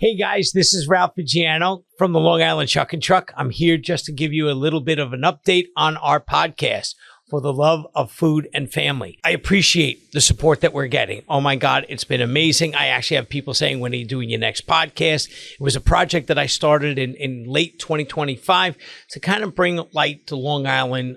Hey guys, this is Ralph Vigiano from the Long Island Shucking Truck. I'm here just to give you a little bit of an update on our podcast, For the Love of Food and Family. I appreciate the support that we're getting. Oh my God, it's been amazing. I actually have people saying, when are you doing your next podcast? It was a project that I started in late 2025 to kind of bring light to Long Island,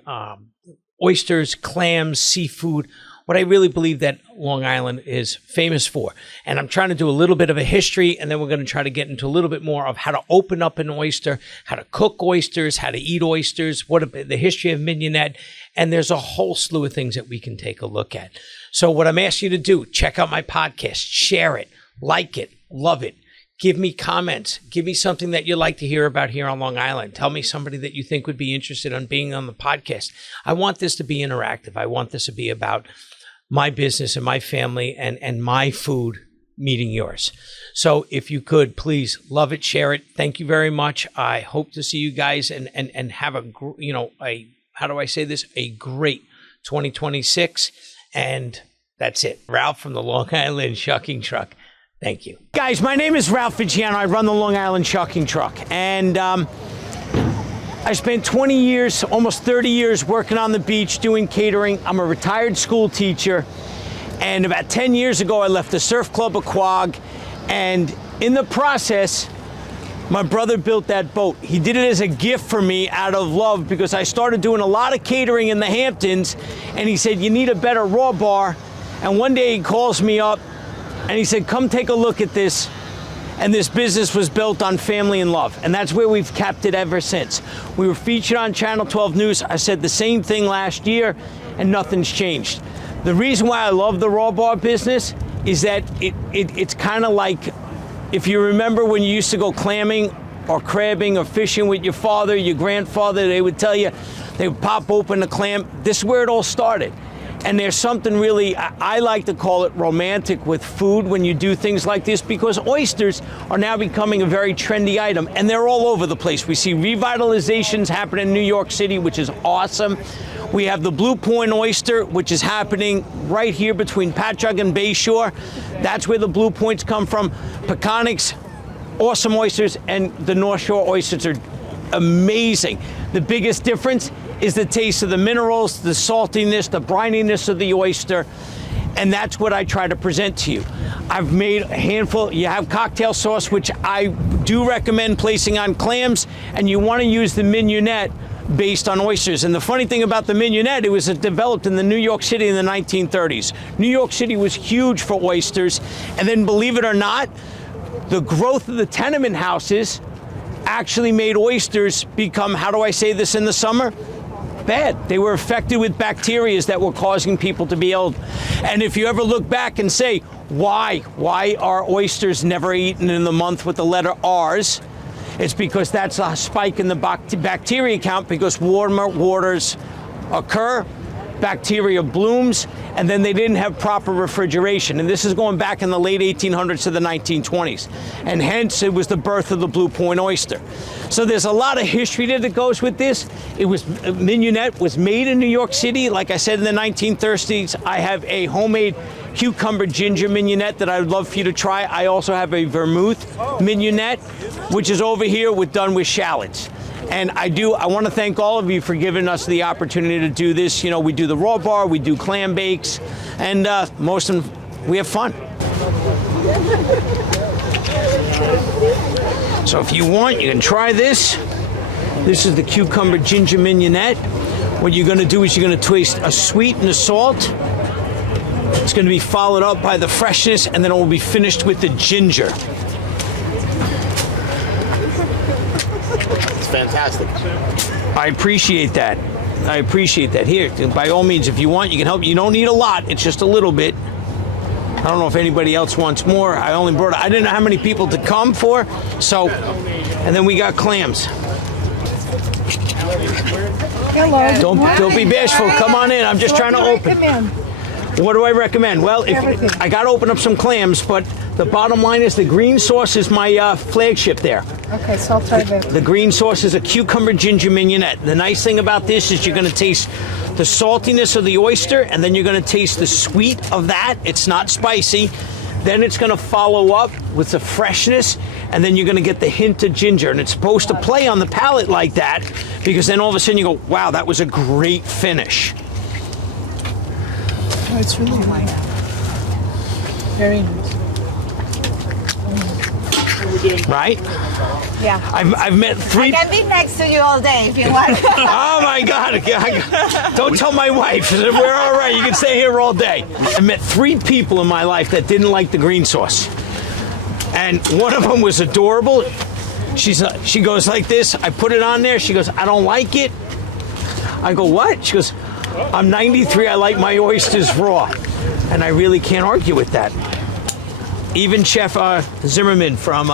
oysters, clams, seafood, what I really believe that Long Island is famous for. And I'm trying to do a little bit of a history, and then we're going to try to get into a little bit more of how to open up an oyster, how to cook oysters, how to eat oysters, the history of mignonette, and there's a whole slew of things that we can take a look at. So what I'm asking you to do, check out my podcast, share it, like it, love it. Give me comments. Give me something that you'd like to hear about here on Long Island. Tell me somebody that you think would be interested in being on the podcast. I want this to be interactive. I want this to be about my business and my family and my food meeting yours. So if you could, please love it, share it. Thank you very much. I hope to see you guys and have how do I say this? A great 2026. And that's it. Ralph from the Long Island Shucking Truck. Thank you. Guys, my name is Ralph Vigiano. I run the Long Island Shucking Truck. And I spent 20 years, almost 30 years working on the beach doing catering. I'm a retired school teacher. And about 10 years ago, I left the surf club of Quag. And in the process, my brother built that boat. He did it as a gift for me out of love because I started doing a lot of catering in the Hamptons. And he said, you need a better raw bar. And one day he calls me up and he said, come take a look at this. And this business was built on family and love. And that's where we've kept it ever since. We were featured on Channel 12 News. I said the same thing last year, and nothing's changed. The reason why I love the raw bar business is that it's kind of like, if you remember when you used to go clamming or crabbing or fishing with your father, your grandfather, they would tell you, they would pop open a clam. This is where it all started. And there's something really, I like to call it romantic with food when you do things like this, because oysters are now becoming a very trendy item, and they're all over the place. We see revitalizations happen in New York City, which is awesome. We have the Blue Point oyster, which is happening right here between Patchogue and Bayshore. That's where the Blue Points come from. Peconics, awesome oysters, and the North Shore oysters are amazing. The biggest difference is the taste of the minerals, the saltiness, the brininess of the oyster, and that's what I try to present to you. I've made a handful. You have cocktail sauce, which I do recommend placing on clams, and you want to use the mignonette based on oysters. And the funny thing about the mignonette, it was developed in the New York City in the 1930s. New York City was huge for oysters, and then believe it or not, the growth of the tenement houses actually made oysters become, how do I say this in the summer? Bad. They were affected with bacteria that were causing people to be ill. And if you ever look back and say, why are oysters never eaten in the month with the letter R's? It's because that's a spike in the bacteria count, because warmer waters occur, bacteria blooms, and then they didn't have proper refrigeration. And this is going back in the late 1800s to the 1920s. And hence, it was the birth of the Blue Point oyster. So there's a lot of history that goes with this. Mignonette was made in New York City. Like I said, in the 1930s, I have a homemade cucumber ginger mignonette that I would love for you to try. I also have a vermouth mignonette, which is over here done with shallots. And I want to thank all of you for giving us the opportunity to do this. You know, we do the raw bar, we do clam bakes, and most of them, we have fun. So if you want, you can try this. This is the cucumber ginger mignonette. What you're going to do is you're going to taste a sweet and a salt. It's going to be followed up by the freshness, and then it will be finished with the ginger. Fantastic. I appreciate that. I appreciate that. Here, by all means, if you want, you can help. You don't need a lot. It's just a little bit. I don't know if anybody else wants more. I didn't know how many people to come for. So, and then we got clams. Hello. Don't be bashful. Come on in. I'm just trying to open. What do I recommend? Well, I got to open up some clams, but the bottom line is the green sauce is my flagship there. Okay, so I'll try that. The green sauce is a cucumber ginger mignonette. The nice thing about this is you're going to taste the saltiness of the oyster, and then you're going to taste the sweet of that. It's not spicy. Then it's going to follow up with the freshness, and then you're going to get the hint of ginger, and it's supposed to play on the palate like that, because then all of a sudden you go, wow, that was a great finish. Oh, it's really nice. Very nice. Right? Yeah. I've met 3. I can be next to you all day if you want. Oh my God! Don't tell my wife. We're all right. You can stay here all day. I met 3 people in my life that didn't like the green sauce, and one of them was adorable. She goes like this. I put it on there. She goes, I don't like it. I go, what? She goes, I'm 93. I like my oysters raw, and I really can't argue with that. Even Chef Zimmerman from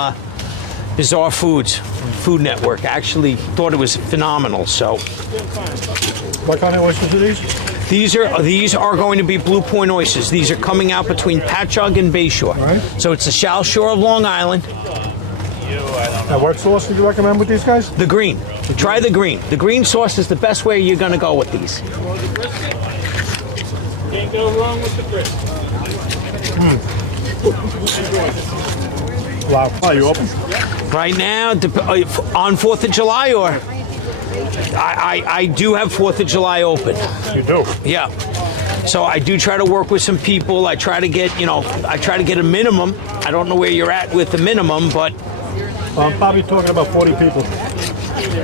Bizarre Foods, Food Network, actually thought it was phenomenal. So, What kind of oysters are these? these are going to be Blue Point oysters. These are coming out between Patchogue and Bayshore. Right. So it's the South Shore of Long Island. Now, what sauce would you recommend with these guys? The green. Try the green. The green sauce is the best way you're going to go with these. Can't go wrong with the grits. Wow. Are you open? Right now, on 4th of July, or I do have 4th of July open. You do. Yeah. So I do try to work with some people. I try to get, I try to get a minimum. I don't know where you're at with the minimum, but I'm probably talking about 40 people.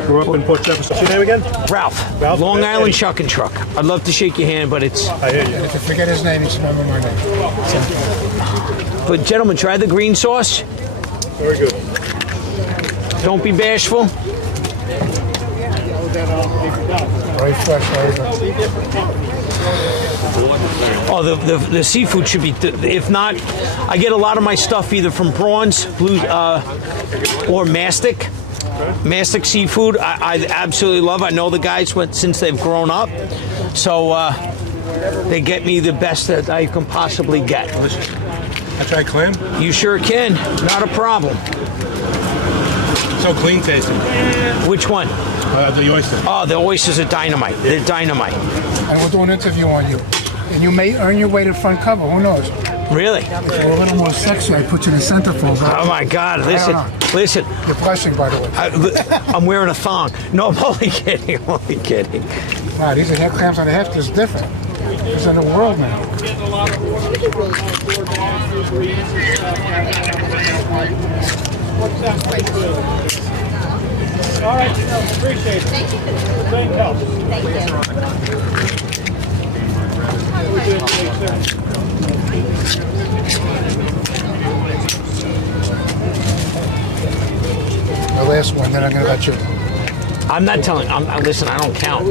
Grew up in Port Jefferson. What's your name again? Ralph, Ralph? Long Yeah, Island yeah. Shucking Truck. I'd love to shake your hand, but it's... I hear you. If you forget his name, he's remember my name. But gentlemen, try the green sauce. Very good. Don't be bashful. Very fresh flavor. Oh, the seafood should be, if not, I get a lot of my stuff either from Prawns, or Mastic. Mastic seafood, I absolutely love. I know the guys since they've grown up, so they get me the best that I can possibly get. I tried clam. You sure can, not a problem. So clean tasting. Which one? The oyster. Oh, the oysters are dynamite. They're dynamite. And we'll do an interview on you. And you may earn your way to front cover. Who knows? Really? Or a little more sexy. I put you in the centerfold. Oh my God! Listen. You're blushing, by the way. I'm wearing a thong. No, I'm only kidding. I'm only kidding. Wow, these are head clams on the heft. It's different. It's in the world now. All right, appreciate it. Thank you. Thank The last one, then I'm going to let you. I'm not telling. Listen, I don't count.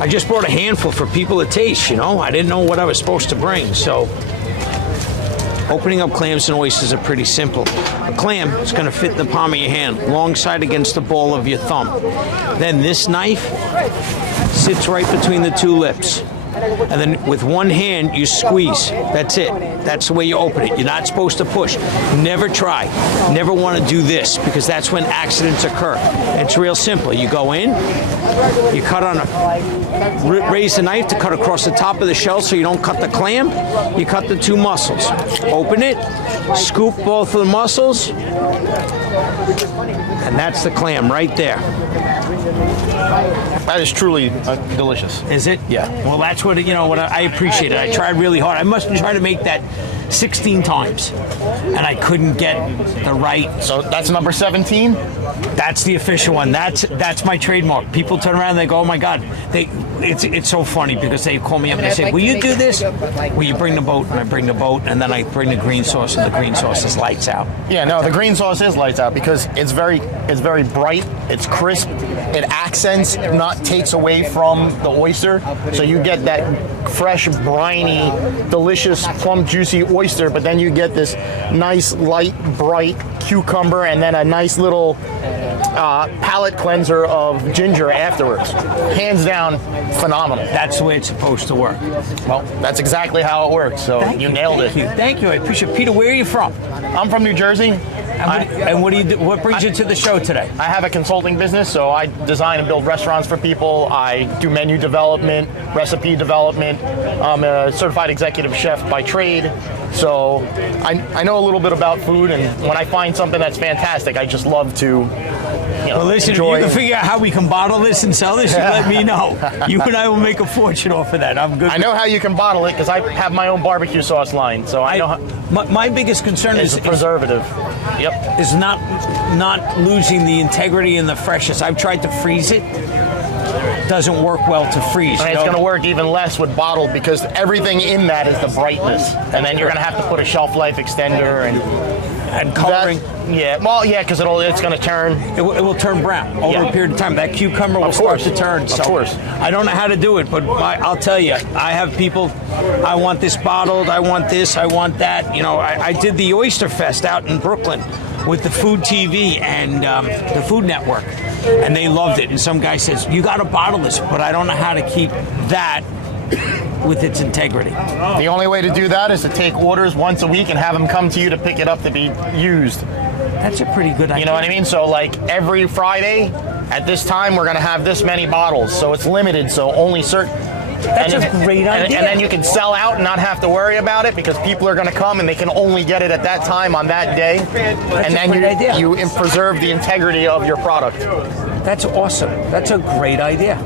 I just brought a handful for people to taste. I didn't know what I was supposed to bring. So, opening up clams and oysters are pretty simple. A clam is going to fit in the palm of your hand, long side against the ball of your thumb. Then this knife sits right between the 2 lips. And then with one hand, you squeeze. That's it. That's the way you open it. You're not supposed to push. Never try. Never want to do this, because that's when accidents occur. It's real simple. You go in, you cut on raise the knife to cut across the top of the shell so you don't cut the clam. You cut the 2 mussels. Open it, scoop both of the mussels, and that's the clam right there. That is truly delicious. Is it? Yeah. Well, that's what I appreciate it. I tried really hard. I must try to make that 16 times, and I couldn't get the right. So that's number 17. That's the official one. That's my trademark. People turn around and they go, "Oh my God!" It's so funny because they call me up and they say, "Will you do this? Will you bring the boat?" And I bring the boat, and then I bring the green sauce, and the green sauce is lights out. Yeah, no, the green sauce is lights out because it's very bright, it's crisp, it accents, not takes away from the oyster. So you get that fresh, briny, delicious, plump, juicy oyster, but then you get this nice, light, bright cucumber, and then a nice little palate cleanser of ginger afterwards. Hands down, phenomenal. That's the way it's supposed to work. Well, that's exactly how it works. So you nailed it. Thank you. I appreciate it. Peter, where are you from? I'm from New Jersey. And what do you do? What brings you to the show today? I have a consulting business, so I design and build restaurants for people. I do menu development, recipe development. I'm a certified executive chef by trade. So I know a little bit about food, and when I find something that's fantastic, I just love to, Well, listen, enjoy. if you can figure out how we can bottle this and sell this, you let me know. You and I will make a fortune off of that. I'm good. I know how you can bottle it because I have my own barbecue sauce line, so I know how. My biggest concern It's is a preservative. Yep. is not losing the integrity and the freshness. I've tried to freeze it. Doesn't work well to freeze. And you it's know? going to work even less with bottled because everything in that is the brightness, and then you're going to have to put a shelf life extender and coloring. Because it's going to turn. It will turn brown over a period of time. That cucumber will Of start course. to turn. So Of course. I don't know how to do it, but I'll tell you, I have people, I want this bottled, I want this, I want that. You know, I did the Oyster Fest out in Brooklyn with the Food TV and the Food Network, and they loved it. And some guy says, you got to bottle this, but I don't know how to keep that with its integrity. The only way to do that is to take orders once a week and have them come to you to pick it up to be used. That's a pretty good idea. You know what I mean? So like every Friday at this time, we're going to have this many bottles. So it's limited. So only certain. That's a great idea. And then you can sell out and not have to worry about it because people are going to come and they can only get it at that time on that day. And then great idea. you preserve the integrity of your product. That's awesome. That's a great idea.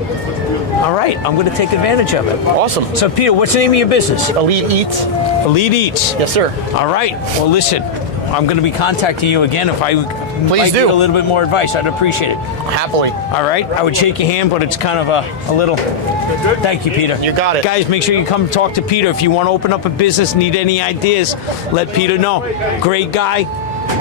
All right, I'm going to take advantage of it. Awesome. So, Peter, what's the name of your business? Elite Eats. Elite Eats. Yes, sir. All right. Well, listen, I'm going to be contacting you again if I might do. get a little bit more advice. I'd appreciate it. Happily. All right. I would shake your hand, but it's kind of a little. Thank you, Peter. You got it. Guys, make sure you come talk to Peter. If you want to open up a business, need any ideas, let Peter know. Great guy.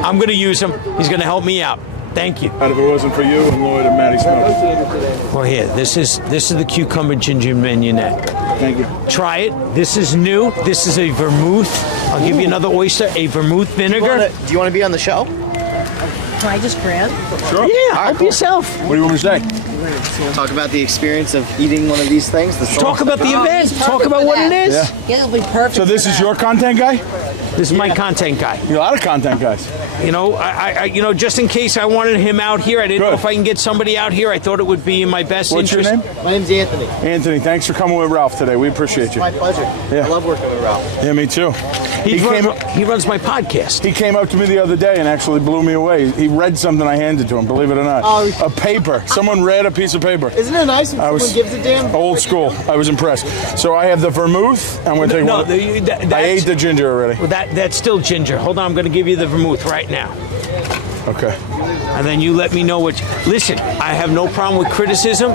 I'm going to use him. He's going to help me out. Thank you. And if it wasn't for you and Lloyd and Matty Smith. Well, here, this is the cucumber ginger mignonette. Thank you. Try it. This is new. This is a vermouth. I'll give you another oyster, a vermouth vinegar. Do you want to be on the show? Can I just grab? Sure. Yeah, help yourself. What do you want me to say? Talk about the experience of eating one of these things. Talk about the event. Talk about what it is. Yeah, it'll be perfect. So this is your content guy? This is my content guy. You're a lot of content guys. You know, I just in case I wanted him out here, I didn't know Good. if I can get somebody out here. I thought it would be in my best What's interest. your name? My name's Anthony. Anthony, thanks for coming with Ralph today. We appreciate you. My pleasure. Yeah. I love working with Ralph. Yeah, me too. He runs my podcast. He came up to me the other day and actually blew me away. He read something I handed to him, believe it or not. Oh. A paper. Someone read a piece of paper. Isn't it nice when someone gives a damn? Old school. I was impressed. So I have the vermouth. I'm going to take No, one. I ate the ginger already. Well, that's still ginger. Hold on, I'm going to give you the vermouth right now. Okay. And then you let me know what. Listen, I have no problem with criticism.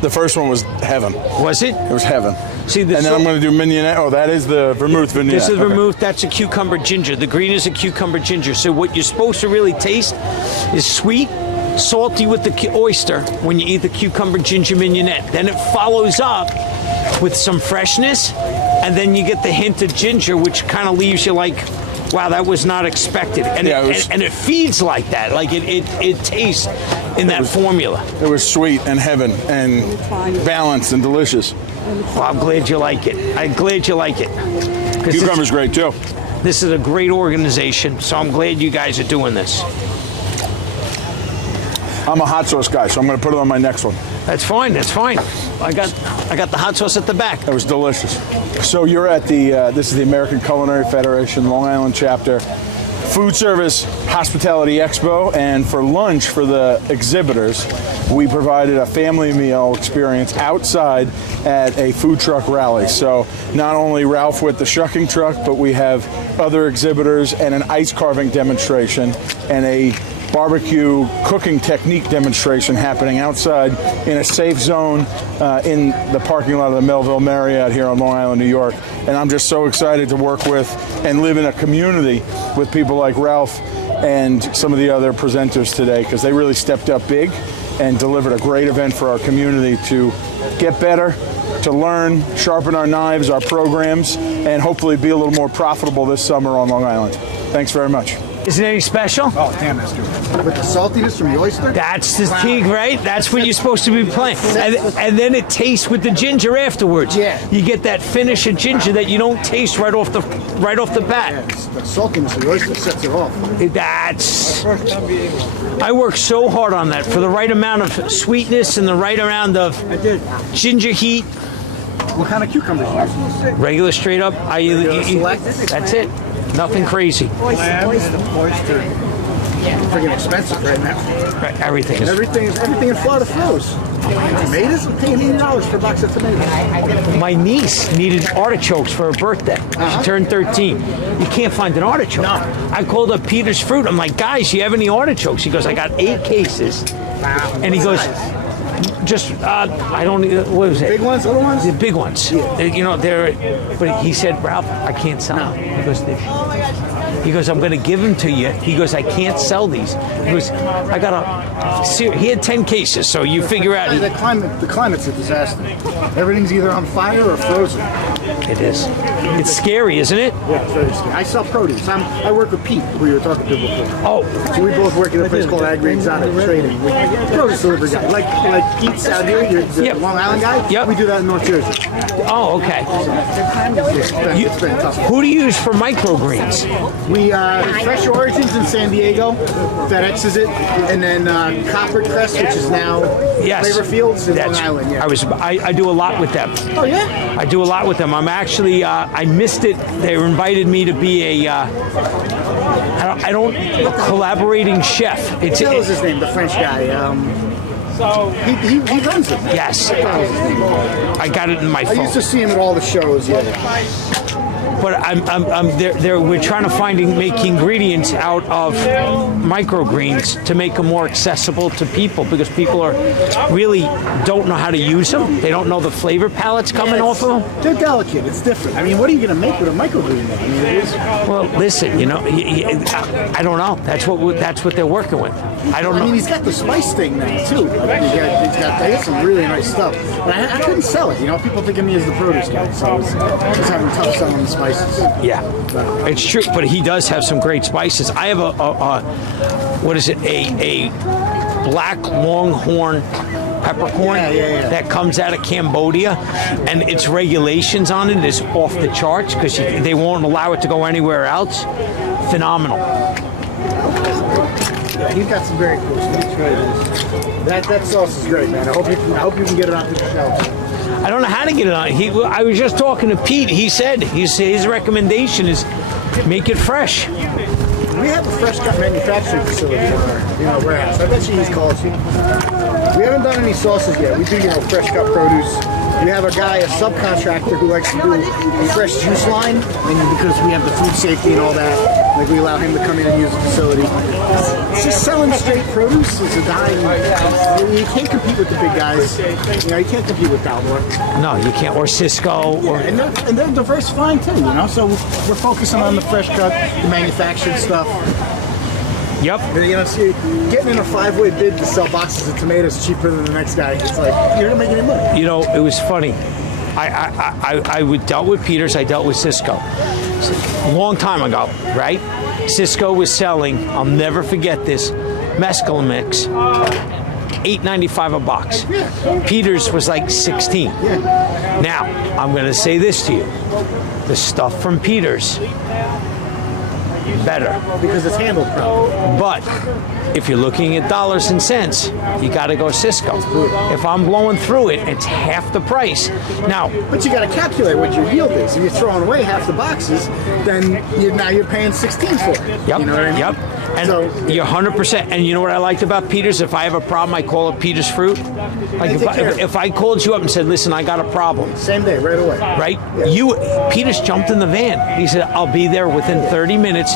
The first one was heaven. Was it? It was heaven. See, And then I'm going to do mignonette. Oh, that is the vermouth vignette. This is Okay. vermouth. That's a cucumber ginger. The green is a cucumber ginger. So what you're supposed to really taste is sweet, salty with the oyster when you eat the cucumber ginger mignonette. Then it follows up with some freshness, and then you get the hint of ginger, which kind of leaves you like, wow, that was not expected. And, Yeah, and it feeds like that. Like it tastes in that formula. It was sweet and heaven and balanced and delicious. Well, I'm glad you like it. I'm glad you like it. 'Cause Cucumber's great too. this is a great organization, so I'm glad you guys are doing this. I'm a hot sauce guy, so I'm going to put it on my next one. That's fine. That's fine. I got the hot sauce at the back. That was delicious. So you're at the, this is the American Culinary Federation, Long Island chapter, Food Service Hospitality Expo, and for lunch for the exhibitors, we provided a family meal experience outside at a food truck rally. So not only Ralph with the Shucking truck, but we have other exhibitors and an ice carving demonstration and a barbecue cooking technique demonstration happening outside in a safe zone in the parking lot of the Melville Marriott here on Long Island, New York. And I'm just so excited to work with and live in a community with people like Ralph and some of the other presenters today, because they really stepped up big and delivered a great event for our community to get better, to learn, sharpen our knives, our programs, and hopefully be a little more profitable this summer on Long Island. Thanks very much. Is it any special? Oh, damn, that's good. With the saltiness from the oyster? That's the key, right? That's what you're supposed to be playing. And then it tastes with the ginger afterwards. Yeah. You get that finish of ginger that you don't taste right off the bat. The saltiness of the oyster sets it off. That's. I work so hard on that for the right amount of sweetness and the right amount of ginger heat. What kind of cucumbers? Regular straight up. That's it. Nothing crazy. Oyster. Freaking expensive right now. Everything is. Everything in Florida froze. Tomatoes? I'm paying $80 for a box of tomatoes. My niece needed artichokes for her birthday. She turned 13. You can't find an artichoke. No. I called up Peter's Fruit. I'm like, guys, you have any artichokes? He goes, I got 8 cases. Wow. And he goes, just, I don't, what was it? Big ones, little ones? The big ones. You know, they're, but he said, Ralph, I can't sell them. He goes, he goes, I'm going to give them to you. He goes, I can't sell these. He goes, I got he had 10 cases, so you figure out. The climate's a disaster. Everything's either on fire or frozen. It is. It's scary, isn't it? Yeah, it's very scary. I sell produce. I work with Pete, who you were talking to before. Oh. So we both work at a place called Agri Exotic Trading. We produce delivery guy. Like Pete's out here, the Long Island guy. Yep. We do that in North Jersey. Oh, okay. It's been tough. Who do you use for microgreens? We Fresh Origins in San Diego, FedExes it, and then Copper Crest, which is now Flavor Fields in Long Island. Yeah. I do a lot with them. Oh yeah. I do a lot with them. I'm actually I missed it. They invited me to be a collaborating chef. What was his name? The French guy. He runs it. Yes. I got it in my phone. I used to see him at all the shows. Yeah. But we're trying to make ingredients out of microgreens to make them more accessible to people, because people really don't know how to use them. They don't know the flavor palettes coming off of them. They're delicate. It's different. I mean, what are you going to make with a microgreen? I mean, it is. Well, listen, I don't know. That's what they're working with. I don't know. I mean, he's got the spice thing now too. I mean, he's got some really nice stuff. But I couldn't sell it. People think of me as the produce guy, so I was having tough selling the spices. Yeah, it's true. But he does have some great spices. I have a black longhorn peppercorn that comes out of Cambodia, and its regulations on it is off the charts because they won't allow it to go anywhere else. Phenomenal. Yeah, he's got some very cool stuff. That sauce is great, man. I hope you can get it on the shelves. I don't know how to get it on. I was just talking to Pete. He said his recommendation is make it fresh. We have a fresh cut manufacturing facility in our warehouse. I bet you he's called you. We haven't done any sauces yet. We do fresh cut produce. We have a subcontractor who likes to do a fresh juice line, and because we have the food safety and all that, we allow him to come in and use the facility. It's just selling straight produce. It's a guy. You can't compete with the big guys. You can't compete with Dalmore. No, you can't. Or Cisco. And they're diversifying too. So we're focusing on the fresh cut, the manufactured stuff. Yep. See, getting in a 5-way bid to sell boxes of tomatoes cheaper than the next guy, it's like, you're going to make any money. It was funny. I dealt with Peters, I dealt with Cisco. A long time ago, right? Cisco was selling, I'll never forget this, mescaline mix, $8.95 a box. Peters was like $16. Now, I'm going to say this to you. The stuff from Peters, better. Because it's handled properly. But if you're looking at dollars and cents, you got to go Cisco. If I'm blowing through it, it's half the price. Now, but you got to calculate what your yield is. If you're throwing away half the boxes, then you're paying $16 for it. Yep. You know what I mean? Yep. And you're 100%. And you know what I liked about Peters? If I have a problem, I call it Peters Fruit. Like if I called you up and said, "Listen, I got a problem," same day, right away. Right? Yeah. Peters jumped in the van. He said, "I'll be there within 30 minutes."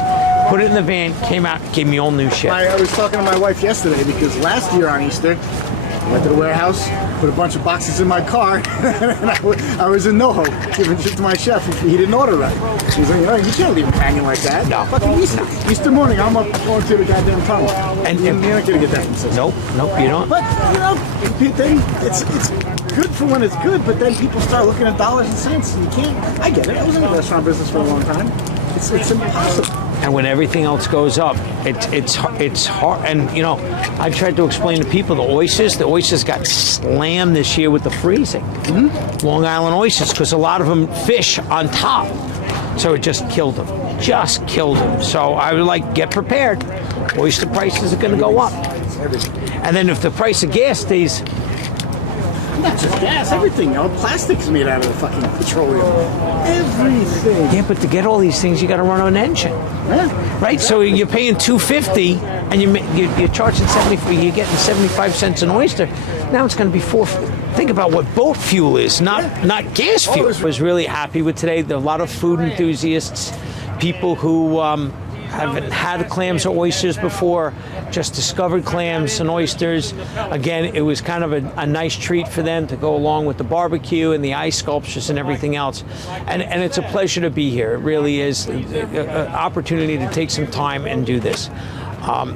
Put it in the van, came out, gave me all new shit. I was talking to my wife yesterday because last year on Easter, I went to the warehouse, put a bunch of boxes in my car, and I was in NoHo giving shit to my chef. He didn't order right. He's like, you can't leave him hanging like that. No. Fucking Easter morning, I'm up going to the goddamn tunnel. And you're not going to get that consistent. Nope, you don't. But, then it's good for when it's good, but then people start looking at dollars and cents, and you can't. I get it. I was in the restaurant business for a long time. It's impossible. And when everything else goes up, it's hard. And I tried to explain to people the oysters got slammed this year with the freezing. Mm-hmm. Long Island oysters, because a lot of them fish on top, so it just killed them. So I was like, get prepared. Oyster prices are going to go up. And then if the price of gas stays not just gas, everything. You know, plastic's made out of the fucking petroleum. Everything. Yeah, but to get all these things, you got to run an engine, Yeah. right? So you're paying $2.50, and you're charging 70. You're getting 75 cents an oyster. Now it's going to be $4. Think about what boat fuel is, not gas fuel. I was really happy with today. There are a lot of food enthusiasts, people who haven't had clams or oysters before, just discovered clams and oysters. Again, it was kind of a nice treat for them to go along with the barbecue and the ice sculptures and everything else. And it's a pleasure to be here. It really is an opportunity to take some time and do this.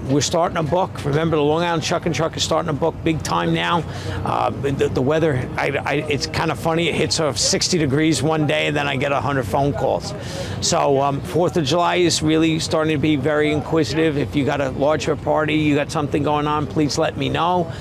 We're starting a book. Remember, the Long Island Shucking Truck is starting a book big time now. The weather, it's kind of funny. It hits 60 degrees one day, and then I get 100 phone calls. So 4th of July is really starting to be very inquisitive. If you got a larger party, you got something going on, please let me know.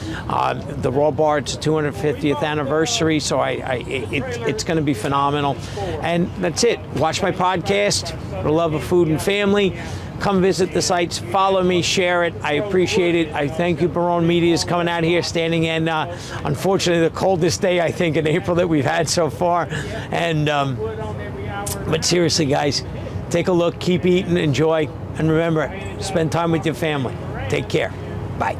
The Raw Bar, it's 250th anniversary, so it's going to be phenomenal. And that's it. Watch my podcast, The Love of Food and Family. Come visit the sites, follow me, share it. I appreciate it. I thank you, Barone Media, is coming out here, standing in, unfortunately, the coldest day, I think, in April that we've had so far. And but seriously, guys, take a look, keep eating, enjoy, and remember, spend time with your family. Take care. Bye.